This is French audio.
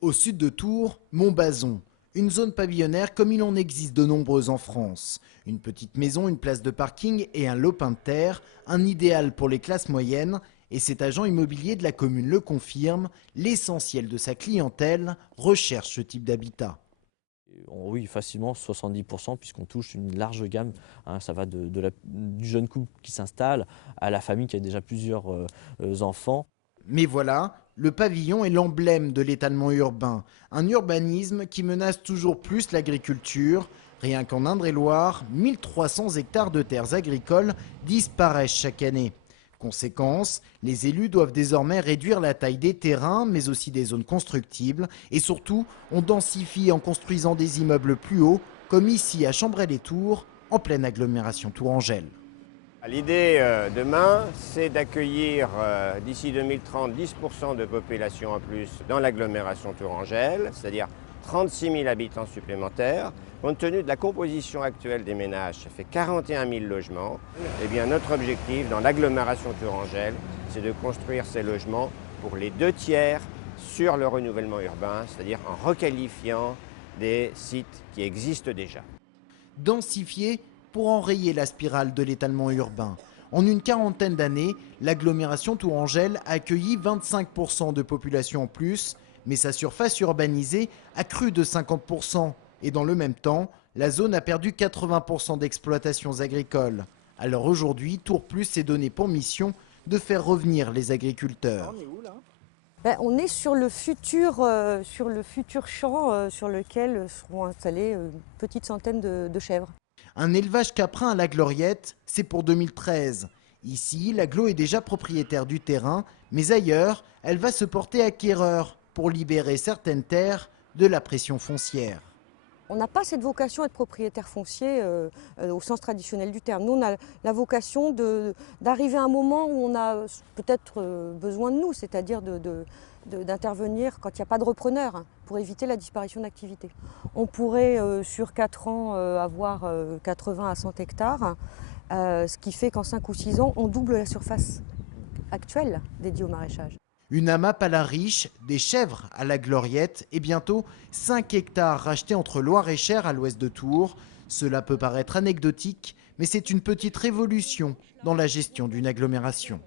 Au sud de Tours, Montbazon, une zone pavillonnaire comme il en existe de nombreuses en France. Une petite maison, une place de parking et un lopin de terre, un idéal pour les classes moyennes. Et cet agent immobilier de la commune le confirme, l'essentiel de sa clientèle recherche ce type d'habitat. Oui, facilement 70% puisqu'on touche une large gamme. Ça va du jeune couple qui s'installe à la famille qui a déjà plusieurs enfants. Mais voilà, le pavillon est l'emblème de l'étalement urbain, un urbanisme qui menace toujours plus l'agriculture. Rien qu'en Indre-et-Loire, 1300 hectares de terres agricoles disparaissent chaque année. Conséquence, les élus doivent désormais réduire la taille des terrains, mais aussi des zones constructibles. Et surtout, on densifie en construisant des immeubles plus hauts, comme ici à Chambray-les-Tours, en pleine agglomération tourangelle. L'idée demain, c'est d'accueillir d'ici 2030 10% de population en plus dans l'agglomération tourangelle, c'est-à-dire 36 000 habitants supplémentaires. Compte tenu de la composition actuelle des ménages, ça fait 41 000 logements. Eh bien, notre objectif dans l'agglomération tourangelle, c'est de construire ces logements pour les 2/3 sur le renouvellement urbain, c'est-à-dire en requalifiant des sites qui existent déjà. Densifier pour enrayer la spirale de l'étalement urbain. En une quarantaine d'années, l'agglomération tourangelle a accueilli 25% de population en plus, mais sa surface urbanisée a cru de 50%. Et dans le même temps, la zone a perdu 80% d'exploitations agricoles. Alors aujourd'hui, Tours Plus s'est donné pour mission de faire revenir les agriculteurs. On est sur le futur champ sur lequel seront installées une petite centaine de chèvres. Un élevage caprin à la Gloriette, c'est pour 2013. Ici, l'agglo est déjà propriétaire du terrain, mais ailleurs, elle va se porter acquéreur pour libérer certaines terres de la pression foncière. On n'a pas cette vocation à être propriétaire foncier au sens traditionnel du terme. Nous, on a la vocation d'arriver à un moment où on a peut-être besoin de nous, c'est-à-dire d'intervenir quand il n'y a pas de repreneur pour éviter la disparition d'activité. On pourrait, sur 4 ans, avoir 80 à 100 hectares, ce qui fait qu'en 5 ou 6 ans, on double la surface actuelle dédiée au maraîchage. Une AMAP à la Riche, des chèvres à la Gloriette et bientôt 5 hectares rachetés entre Loire et Cher à l'ouest de Tours. Cela peut paraître anecdotique, mais c'est une petite révolution dans la gestion d'une agglomération.